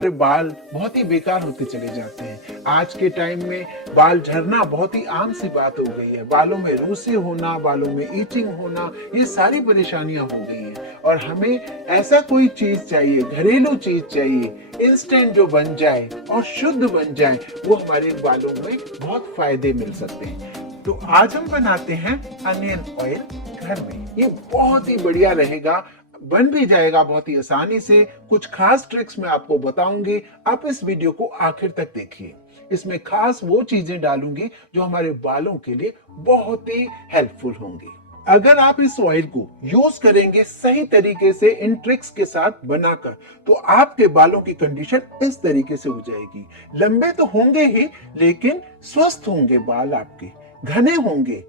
बाल बहुत ही बेकार होते चले जाते हैं। आज के टाइम में बाल झड़ना बहुत ही आम सी बात हो गई है। बालों में रूसी होना, बालों में ईचिंग होना, ये सारी परेशानियां हो गई हैं। और हमें ऐसा कोई चीज चाहिए, घरेलू चीज चाहिए, इंस्टेंट जो बन जाए और शुद्ध बन जाए, वो हमारे बालों में बहुत फायदे मिल सकते हैं। तो आज हम बनाते हैं अनियन ऑयल घर में। ये बहुत ही बढ़िया रहेगा, बन भी जाएगा बहुत ही आसानी से। कुछ खास ट्रिक्स मैं आपको बताऊंगी, आप इस वीडियो को आखिर तक देखिए। इसमें खास वो चीजें डालूंगी जो हमारे बालों के लिए बहुत ही हेल्पफुल होंगी। अगर आप इस ऑयल को यूज करेंगे सही तरीके से, इन ट्रिक्स के साथ बनाकर, तो आपके बालों की कंडीशन इस तरीके से हो जाएगी। लंबे तो होंगे ही, लेकिन स्वस्थ होंगे बाल, आपके घने होंगे,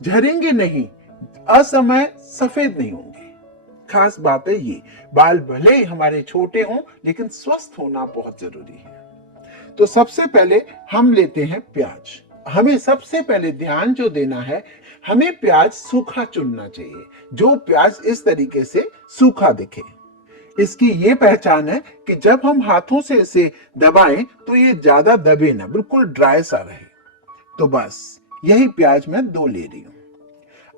झड़ेंगे नहीं, असमय सफेद नहीं होंगे। खास बात है ये, बाल भले हमारे छोटे हों, लेकिन स्वस्थ होना बहुत जरूरी है। तो सबसे पहले हम लेते हैं प्याज। हमें सबसे पहले ध्यान जो देना है, हमें प्याज सूखा चुनना चाहिए, जो प्याज इस तरीके से सूखा दिखे। इसकी ये पहचान है कि जब हम हाथों से इसे दबाएं तो ये ज्यादा दबे ना, बिल्कुल ड्राई सा रहे। तो बस यही प्याज मैं 2 ले रही हूं।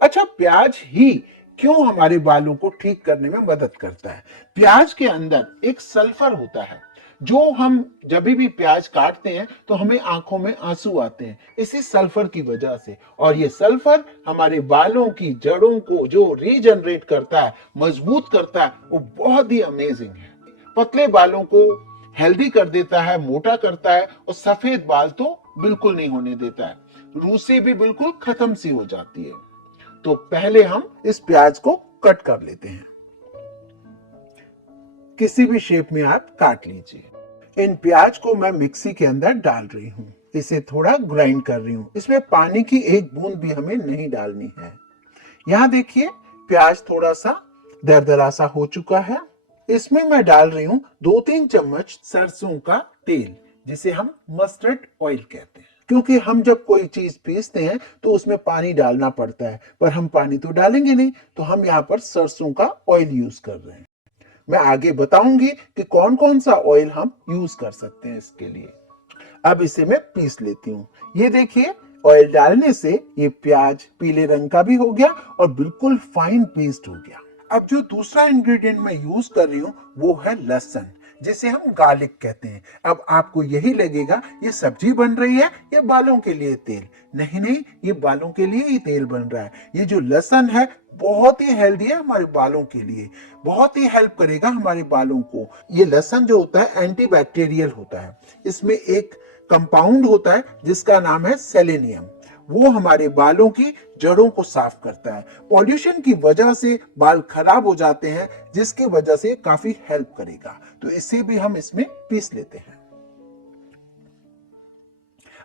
अच्छा, प्याज ही क्यों हमारे बालों को ठीक करने में मदद करता है? प्याज के अंदर एक सल्फर होता है, जो हम जब भी प्याज काटते हैं तो हमें आंखों में आंसू आते हैं, इसी सल्फर की वजह से। और ये सल्फर हमारे बालों की जड़ों को जो रीजनरेट करता है, मजबूत करता है, वो बहुत ही अमेजिंग है। पतले बालों को हेल्दी कर देता है, मोटा करता है, और सफेद बाल तो बिल्कुल नहीं होने देता है। रूसी भी बिल्कुल खत्म सी हो जाती है। तो पहले हम इस प्याज को कट कर लेते हैं। किसी भी शेप में आप काट लीजिए। इन प्याज को मैं मिक्सी के अंदर डाल रही हूं, इसे थोड़ा ग्राइंड कर रही हूं। इसमें पानी की एक बूंद भी हमें नहीं डालनी है। यहां देखिए, प्याज थोड़ा सा दरदरा सा हो चुका है। इसमें मैं डाल रही हूं 2-3 चम्मच सरसों का तेल, जिसे हम मस्टर्ड ऑयल कहते हैं। क्योंकि हम जब कोई चीज पीसते हैं तो उसमें पानी डालना पड़ता है, पर हम पानी तो डालेंगे नहीं, तो हम यहाँ पर सरसों का ऑयल यूज कर रहे हैं। मैं आगे बताऊंगी कि कौन कौन सा ऑयल हम यूज कर सकते हैं इसके लिए। अब इसे मैं पीस लेती हूँ। ये देखिए, ऑयल डालने से ये प्याज पीले रंग का भी हो गया और बिल्कुल फाइन पेस्ट हो गया। अब जो दूसरा इंग्रेडिएंट मैं यूज कर रही हूँ वो है लहसुन, जिसे हम गार्लिक कहते हैं। अब आपको यही लगेगा ये सब्जी बन रही है या बालों के लिए तेल। नहीं नहीं, ये बालों के लिए ही तेल बन रहा है। ये जो लहसुन है बहुत ही हेल्दी है हमारे बालों के लिए, बहुत ही हेल्प करेगा हमारे बालों को। ये लहसुन जो होता है एंटीबैक्टीरियल होता है। इसमें एक कंपाउंड होता है जिसका नाम है सेलेनियम। वो हमारे बालों की जड़ों को साफ करता है। पॉल्यूशन की वजह से बाल खराब हो जाते हैं, जिसकी वजह से काफी हेल्प करेगा। तो इसे भी हम इसमें पीस लेते हैं।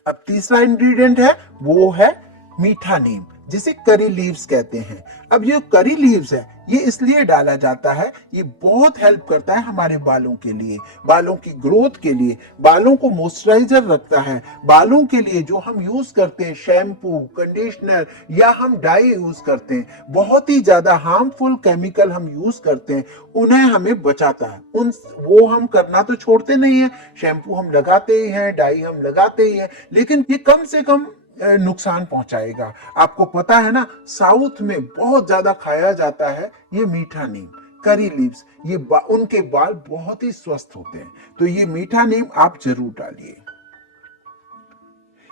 अब तीसरा इंग्रेडिएंट है, वो है मीठा नीम, जिसे करी लीव्स कहते हैं। अब ये करी लीव्स है, ये इसलिए डाला जाता है, ये बहुत हेल्प करता है हमारे बालों के लिए, बालों की ग्रोथ के लिए, बालों को मॉइस्चराइजर रखता है। बालों के लिए जो हम यूज करते हैं शैम्पू, कंडीशनर या हम डाई यूज करते हैं, बहुत ही ज्यादा हार्मफुल केमिकल हम यूज करते हैं, उन्हें हमें बचाता है। वो हम करना तो छोड़ते नहीं है। शैम्पू हम लगाते ही हैं, डाई हम लगाते ही हैं, लेकिन ये कम से कम नुकसान पहुंचाएगा। आपको पता है ना, साउथ में बहुत ज्यादा खाया जाता है ये मीठा नीम, करी लीव्स। ये उनके बाल बहुत ही स्वस्थ होते हैं। तो ये मीठा नीम आप जरूर डालिए।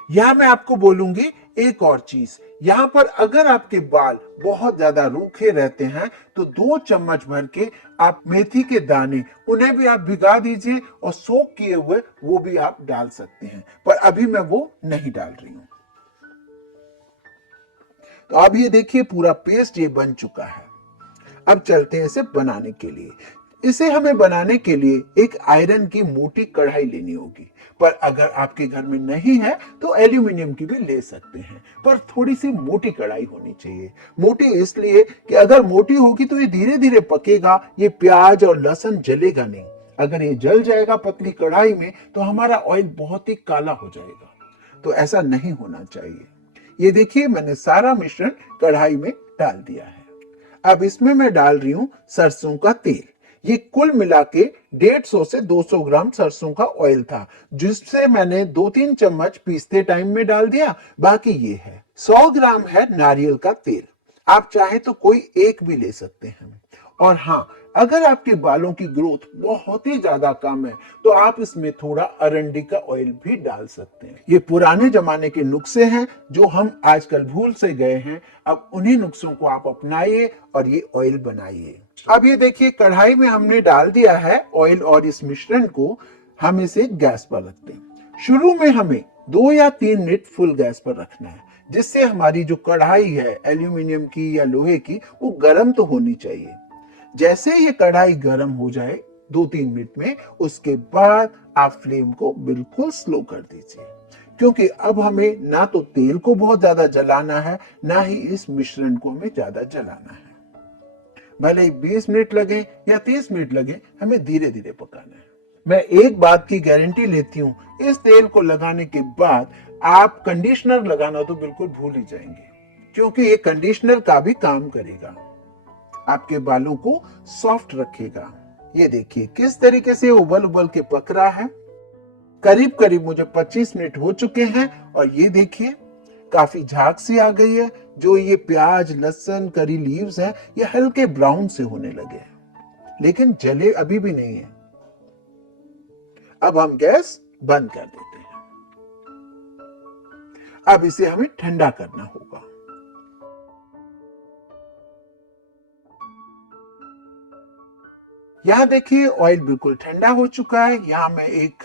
यहां मैं आपको बोलूंगी एक और चीज, यहां पर अगर आपके बाल बहुत ज्यादा रूखे रहते हैं तो 2 चम्मच भर के आप मेथी के दाने, उन्हें भी आप भिगा दीजिए और सोक किए हुए वो भी आप डाल सकते हैं, पर अभी मैं वो नहीं डाल रही हूं। तो अब ये देखिए, पूरा पेस्ट ये बन चुका है। अब चलते हैं इसे बनाने के लिए। इसे हमें बनाने के लिए एक आयरन की मोटी कढ़ाई लेनी होगी, पर अगर आपके घर में नहीं है तो एल्यूमिनियम की भी ले सकते हैं, पर थोड़ी सी मोटी कढ़ाई होनी चाहिए। मोटी इसलिए कि अगर मोटी होगी तो ये धीरे धीरे पकेगा, ये प्याज और लहसुन जलेगा नहीं। अगर ये जल जाएगा पतली कढ़ाई में तो हमारा ऑयल बहुत ही काला हो जाएगा, तो ऐसा नहीं होना चाहिए। ये देखिए, मैंने सारा मिश्रण कढ़ाई में डाल दिया है। अब इसमें मैं डाल रही हूं सरसों का तेल। ये कुल मिला के 150 से 200 ग्राम सरसों का ऑयल था, जिससे मैंने 2-3 चम्मच पीसते टाइम में डाल दिया। बाकी ये है 100 ग्राम है नारियल का तेल। आप चाहे तो कोई एक भी ले सकते हैं। और हाँ, अगर आपके बालों की ग्रोथ बहुत ही ज्यादा कम है तो आप इसमें थोड़ा अरंडी का ऑयल भी डाल सकते हैं। ये पुराने जमाने के नुस्खे हैं जो हम आजकल भूल से गए हैं। अब उन्हीं नुस्खों को आप अपनाइए और ये ऑयल बनाइए। अब ये देखिए, कढ़ाई में हमने डाल दिया है ऑयल और इस मिश्रण को हम इसे गैस पर रखते हैं। शुरू में हमें 2 या 3 मिनट फुल गैस पर रखना है, जिससे हमारी जो कढ़ाई है एल्यूमिनियम की या लोहे की, वो गर्म तो होनी चाहिए। जैसे ये कढ़ाई गर्म हो जाए 2-3 मिनट में, उसके बाद आप फ्लेम को बिल्कुल स्लो कर दीजिए, क्योंकि अब हमें ना तो तेल को बहुत ज्यादा जलाना है, ना ही इस मिश्रण को हमें ज्यादा जलाना है। भले ही 20 मिनट लगे या 30 मिनट लगे, हमें धीरे धीरे पकाना है। मैं एक बात की गारंटी लेती हूँ, इस तेल को लगाने के बाद आप कंडीशनर लगाना तो बिल्कुल भूल ही जाएंगे, क्योंकि ये कंडीशनर का भी काम करेगा, आपके बालों को सॉफ्ट रखेगा। ये देखिए किस तरीके से उबल उबल के पक रहा है। करीब करीब मुझे 25 मिनट हो चुके हैं और ये देखिए काफी झाग सी आ गई है। जो ये प्याज, लहसुन, करी लीव्स है, ये हल्के ब्राउन से होने लगे हैं, लेकिन जले अभी भी नहीं है। अब हम गैस बंद कर देते हैं। अब इसे हमें ठंडा करना होगा। यहां देखिए ऑयल बिल्कुल ठंडा हो चुका है। यहां मैं एक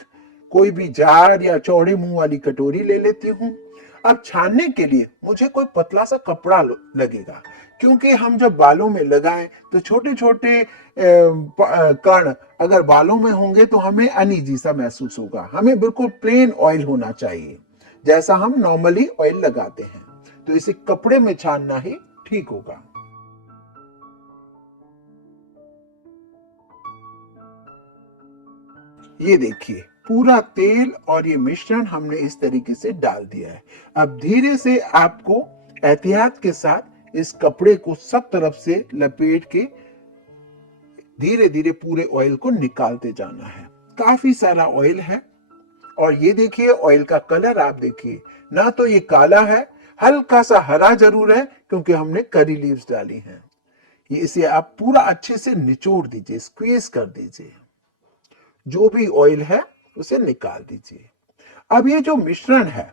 कोई भी जार या चौड़े मुंह वाली कटोरी ले लेती हूं। अब छानने के लिए मुझे कोई पतला सा कपड़ा लगेगा, क्योंकि हम जब बालों में लगाएं तो छोटे छोटे कण अगर बालों में होंगे तो हमें अनईजी सा महसूस होगा। हमें बिल्कुल प्लेन ऑयल होना चाहिए, जैसा हम नॉर्मली ऑयल लगाते हैं। तो इसे कपड़े में छानना ही ठीक होगा। ये देखिए पूरा तेल और ये मिश्रण हमने इस तरीके से डाल दिया है। अब धीरे से आपको एहतियात के साथ इस कपड़े को सब तरफ से लपेट के धीरे धीरे पूरे ऑयल को निकालते जाना है। काफी सारा ऑयल है और ये देखिए ऑयल का कलर आप देखिए, ना तो ये काला है, हल्का सा हरा जरूर है क्योंकि हमने करी लीव्स डाली हैं। ये इसे आप पूरा अच्छे से निचोड़ दीजिए, स्क्वीज कर दीजिए, जो भी ऑयल है उसे निकाल दीजिए। अब ये जो मिश्रण है,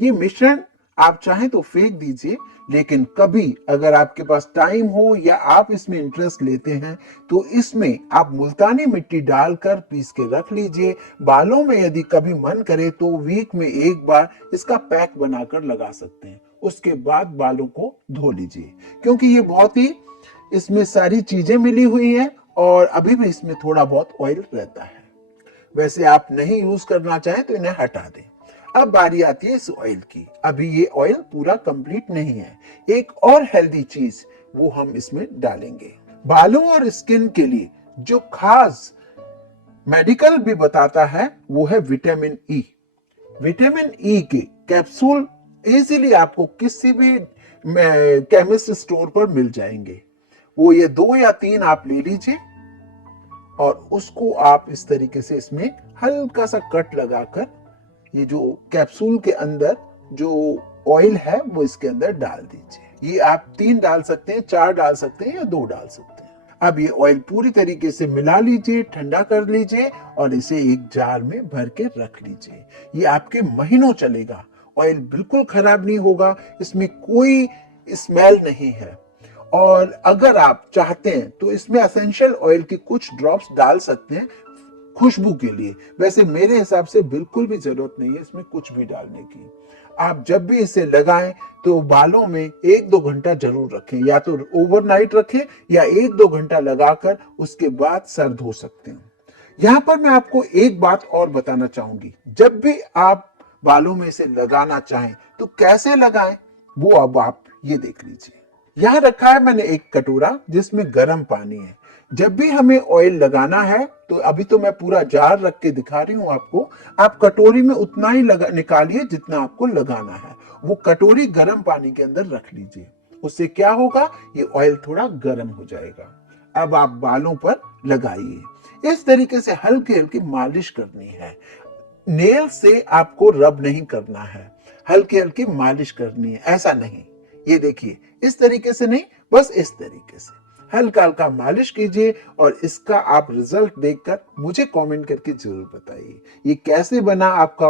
ये मिश्रण आप चाहें तो फेंक दीजिए, लेकिन कभी अगर आपके पास टाइम हो या आप इसमें इंटरेस्ट लेते हैं तो इसमें आप मुल्तानी मिट्टी डालकर पीस के रख लीजिए। बालों में यदि कभी मन करे तो वीक में एक बार इसका पैक बनाकर लगा सकते हैं। उसके बाद बालों को धो लीजिए, क्योंकि ये बहुत ही इसमें सारी चीजें मिली हुई हैं और अभी भी इसमें थोड़ा बहुत ऑयल रहता है। वैसे आप नहीं यूज करना चाहें तो इन्हें हटा दें। अब बारी आती है इस ऑयल की। अभी ये ऑयल पूरा कंप्लीट नहीं है। एक और हेल्दी चीज वो हम इसमें डालेंगे। बालों और स्किन के लिए जो खास मेडिकल भी बताता है वो है विटामिन ई। विटामिन ई के कैप्सूल इजीली आपको किसी भी केमिस्ट स्टोर पर मिल जाएंगे। वो ये 2 या 3 आप ले लीजिए और उसको आप इस तरीके से इसमें हल्का सा कट लगाकर ये जो कैप्सूल के अंदर जो ऑयल है वो इसके अंदर डाल दीजिए। ये आप 3 डाल सकते हैं, 4 डाल सकते हैं या 2 डाल सकते हैं। अब ये ऑयल पूरी तरीके से मिला लीजिए, ठंडा कर लीजिए और इसे एक जार में भर के रख लीजिए। ये आपके महीनों चलेगा। ऑयल बिल्कुल खराब नहीं होगा, इसमें कोई स्मेल नहीं है। और अगर आप चाहते हैं तो इसमें एसेंशियल ऑयल की कुछ ड्रॉप्स डाल सकते हैं खुशबू के लिए। वैसे मेरे हिसाब से बिल्कुल भी जरूरत नहीं है इसमें कुछ भी डालने की। आप जब भी इसे लगाएं तो बालों में 1-2 घंटा जरूर रखें, या तो ओवरनाइट रखें या 1-2 घंटा लगाकर उसके बाद सर धो सकते हैं। यहां पर मैं आपको एक बात और बताना चाहूंगी। जब भी आप बालों में इसे लगाना चाहें तो कैसे लगाएं वो अब आप ये देख लीजिए। यहां रखा है मैंने एक कटोरा जिसमें गर्म पानी है। जब भी हमें ऑयल लगाना है तो अभी तो मैं पूरा जार रख के दिखा रही हूं आपको, आप कटोरी में उतना ही निकालिए जितना आपको लगाना है। वो कटोरी गर्म पानी के अंदर रख लीजिए। उससे क्या होगा, ये ऑयल थोड़ा गर्म हो जाएगा। अब आप बालों पर लगाइए। इस तरीके से हल्की हल्की मालिश करनी है। नेल से आपको रब नहीं करना है, हल्की हल्की मालिश करनी है, ऐसा नहीं। ये देखिए, इस तरीके से नहीं, बस इस तरीके से हल्का हल्का मालिश कीजिए और इसका आप रिजल्ट देखकर मुझे कमेंट करके जरूर बताइए ये कैसे बना आपका